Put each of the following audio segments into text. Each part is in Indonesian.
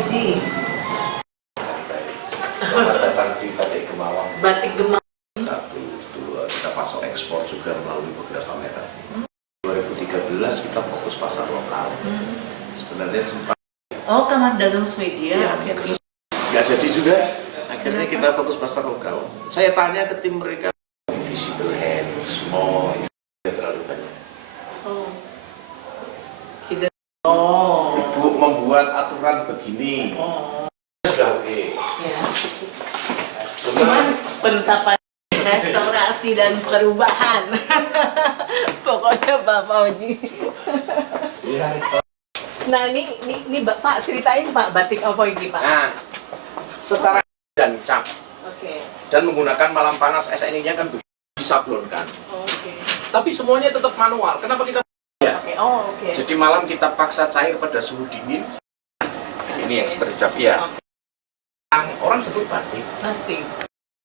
Fauzi. Selamat datang di Batik Gemawang. Batik Gemawang. 1, 2, kita pasok ekspor juga melalui beberapa merek. 2013 kita fokus pasar lokal. Sebenarnya sempat. Oh, Kamar Dagang Swedia. Ya, nggak jadi juga. Akhirnya kita fokus pasar lokal. Saya tanya ke tim mereka, invisible hand, small, tidak terlalu banyak. Oh. Ibu membuat aturan begini. Sudah oke. Ya. Cuman penetapan restorasi dan perubahan. Pokoknya Pak Fauzi. Ya, Nah, ini Pak ceritain Pak batik apa ini Pak? nah, secara dan cap Oke. dan menggunakan malam panas SNI-nya kan disablonkan. Oke. Tapi semuanya tetap manual. Kenapa kita? Ya. Oke. Oh, oke. Jadi malam kita paksa cair pada suhu dingin. Ini yang seperti cap ya. Orang sebut batik. Pasti.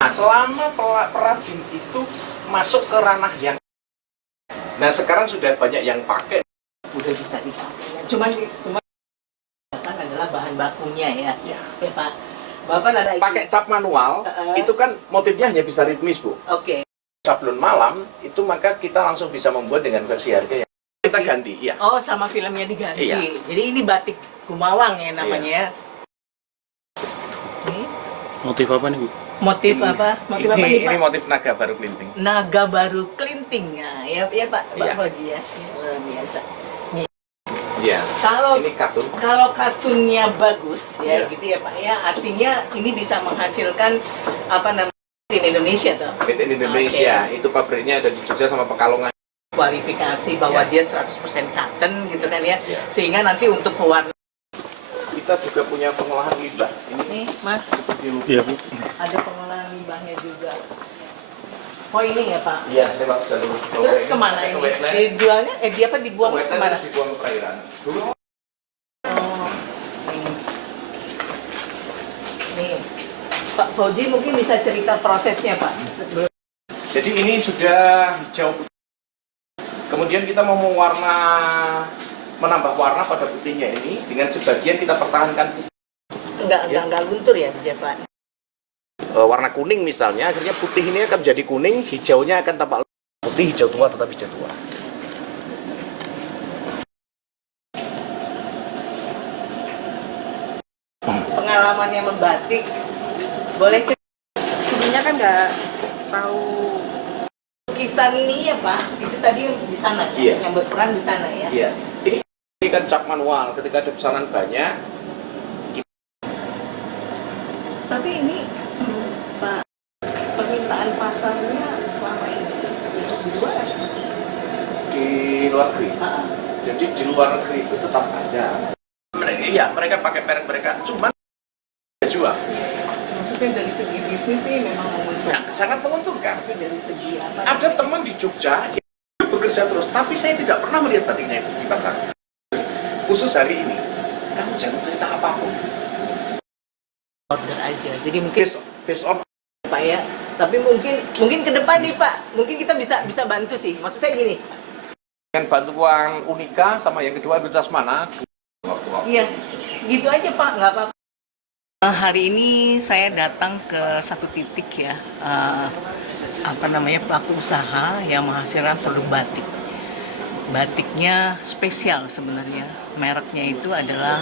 Nah, selama perajin itu masuk ke ranah yang, nah sekarang sudah banyak yang pakai. Udah bisa dipakai. Cuman semua kan adalah bahan bakunya ya. Ya. Ya Pak. Bapak ada Pakai cap manual, itu kan motifnya hanya bisa ritmis, Bu. Oke. Sablon malam itu maka kita langsung bisa membuat dengan versi harga yang kita ganti, ya. Oh, sama filmnya diganti. Iya. Jadi ini batik Gumawang ya namanya ya. Ini Motif apa nih, Bu? motif apa? Motif apa nih Pak? Ini motif naga baru kelinting. Naga baru kelinting. Nah, ya Pak, Pak Iya. Fauzi ya. Luar biasa. Iya. Kalau Ini katun. kalau kartunnya bagus ya Iya. gitu ya Pak ya, artinya ini bisa menghasilkan apa namanya di Indonesia tuh. Made in Indonesia. Itu pabriknya ada di Jogja sama Pekalongan. Kualifikasi bahwa Ya. dia 100% cotton gitu kan ya. Ya. Sehingga nanti untuk pewarna Kita juga punya pengolahan limbah. Ini nih Mas, Iya, Bu. ada pengolahan limbahnya juga. Oh ini ya Pak. iya, lewat jalur. Terus kemana ini? Dijualnya? Dia apa dibuang Wetland kemana? harus dibuang ke perairan. Dulu Oh, ini. Nih, Pak Fauzi mungkin bisa cerita prosesnya Pak. jadi ini sudah hijau. Kemudian kita mau menambah warna pada putihnya ini dengan sebagian kita pertahankan Enggak luntur ya dia Pak. warna kuning misalnya, akhirnya putih ini akan jadi kuning, hijaunya akan tampak putih, hijau tua tetap hijau tua. Pengalamannya membatik, boleh cerita Sebelumnya kan nggak tahu. lukisan ini ya Pak? Itu tadi yang di sana ya? Iya. Yang berperan di sana ya? Iya. Ini kan cap manual, ketika ada pesanan banyak, Tapi ini Pak, permintaan pasarnya selama ini di luar. di luar negeri. Ah, Jadi di luar negeri itu tetap ada. Mereka pakai merek mereka, cuman jual. maksudnya dari segi bisnis nih memang menguntungkan. Nah, sangat menguntungkan. Tapi dari segi apa? Ada teman di Jogja yang bekerja terus, tapi saya tidak pernah melihat batiknya itu di pasar. Khusus hari ini, kamu jangan cerita apapun. Order aja. Jadi mungkin Based on Pak ya. Tapi mungkin ke depan nih Pak, mungkin kita bisa bantu sih. Maksud saya gini. dengan bantuan Unika sama yang kedua Universitas mana? Iya, gitu aja Pak, nggak apa-apa. Hari ini saya datang ke satu titik ya, apa namanya pelaku usaha yang menghasilkan produk batik. Batiknya spesial sebenarnya, mereknya itu adalah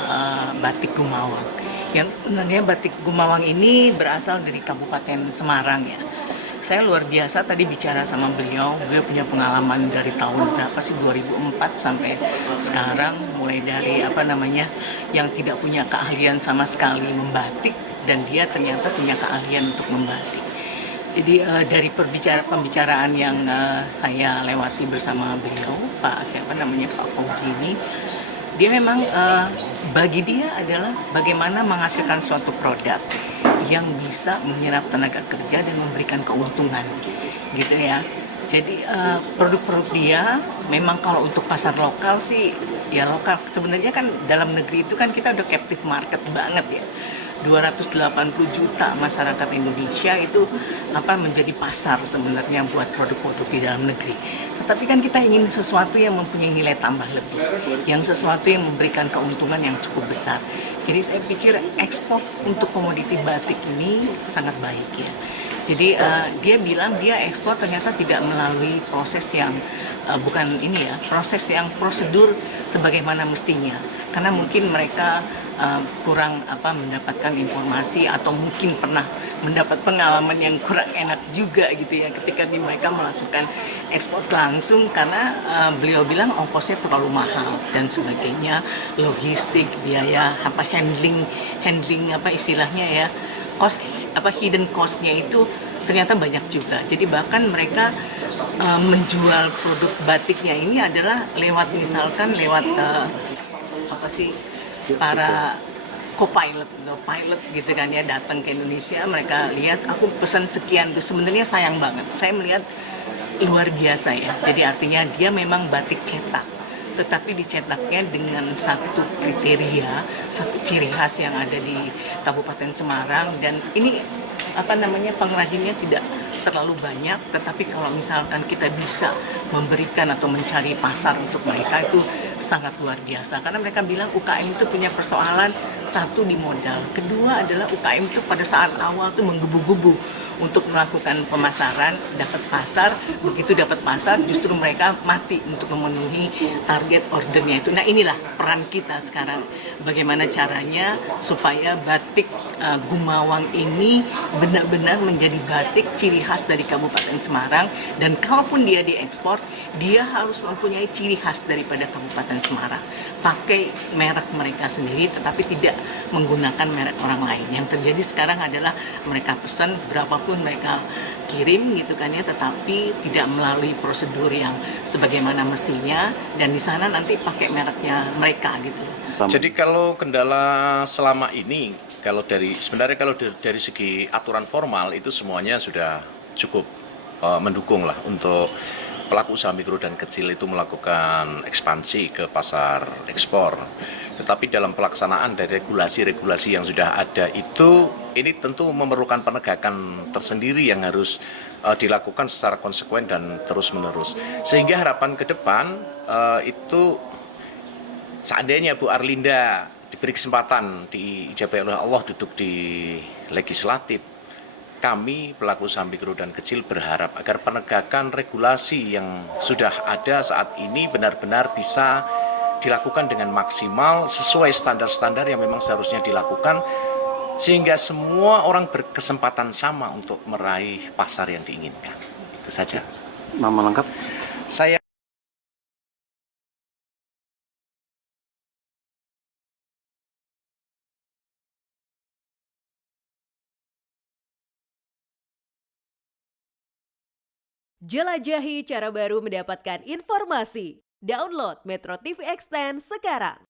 batik Gumawang. Yang sebenarnya batik Gumawang ini berasal dari Kabupaten Semarang ya. Saya luar biasa tadi bicara sama beliau punya pengalaman dari tahun berapa sih 2004 sampai sekarang, mulai dari apa namanya yang tidak punya keahlian sama sekali membatik dan dia ternyata punya keahlian untuk membatik. Jadi dari pembicaraan yang saya lewati bersama beliau, Pak Fauzi ini, dia memang bagi dia adalah bagaimana menghasilkan suatu produk yang bisa menyerap tenaga kerja dan memberikan keuntungan, gitu ya. Jadi produk-produk dia memang kalau untuk pasar lokal sih ya lokal. Sebenarnya kan dalam negeri itu kan kita udah captive market banget ya. 280 juta masyarakat Indonesia itu menjadi pasar sebenarnya buat produk-produk di dalam negeri. Tetapi kan kita ingin sesuatu yang mempunyai nilai tambah lebih, yang sesuatu yang memberikan keuntungan yang cukup besar. Jadi saya pikir ekspor untuk komoditi batik ini sangat baik ya. Jadi dia bilang dia ekspor ternyata tidak melalui proses yang proses yang prosedur sebagaimana mestinya. Karena mungkin mereka kurang mendapatkan informasi atau mungkin pernah mendapat pengalaman yang kurang enak juga gitu ya ketika mereka melakukan ekspor langsung karena beliau bilang ongkosnya terlalu mahal dan sebagainya, logistik, biaya handling istilahnya ya, hidden cost-nya itu ternyata banyak juga. Jadi bahkan mereka menjual produk batiknya ini adalah lewat para co-pilot gitu kan ya, datang ke Indonesia, mereka lihat aku pesan sekian tuh, sebenarnya sayang banget. Saya melihat luar biasa ya. Jadi artinya dia memang batik cetak, tetapi dicetaknya dengan satu kriteria, satu ciri khas yang ada di Kabupaten Semarang, dan ini pengrajinnya tidak terlalu banyak, tetapi kalau misalkan kita bisa memberikan atau mencari pasar untuk mereka itu sangat luar biasa. Karena mereka bilang UKM itu punya persoalan, satu di modal, kedua adalah UKM itu pada saat awal tuh menggebu-gebu untuk melakukan pemasaran, dapat pasar, begitu dapat pasar justru mereka mati untuk memenuhi target ordernya itu. Nah inilah peran kita sekarang, bagaimana caranya supaya batik Gumawang ini benar-benar menjadi batik ciri khas dari Kabupaten Semarang, dan kalaupun dia diekspor, dia harus mempunyai ciri khas daripada Kabupaten Semarang. Pakai merek mereka sendiri tetapi tidak menggunakan merek orang lain. Yang terjadi sekarang adalah mereka pesan berapapun mereka kirim gitu kan ya, tetapi tidak melalui prosedur yang sebagaimana mestinya, dan di sana nanti pakai mereknya mereka gitu. Jadi kalau kendala selama ini, sebenarnya kalau dari segi aturan formal itu semuanya sudah cukup mendukung lah untuk pelaku usaha mikro dan kecil itu melakukan ekspansi ke pasar ekspor. Tetapi dalam pelaksanaan dari regulasi-regulasi yang sudah ada itu, ini tentu memerlukan penegakan tersendiri yang harus dilakukan secara konsekuen dan terus-menerus. Sehingga harapan ke depan itu seandainya Bu Arlinda diberi kesempatan, diijabahi oleh Allah duduk di legislatif, kami pelaku usaha mikro dan kecil berharap agar penegakan regulasi yang sudah ada saat ini benar-benar bisa dilakukan dengan maksimal sesuai standar-standar yang memang seharusnya dilakukan, sehingga semua orang berkesempatan sama untuk meraih pasar yang diinginkan. Itu saja. Nama lengkap? Saya Jelajahi cara baru mendapatkan informasi. Download Metro TV Extend sekarang.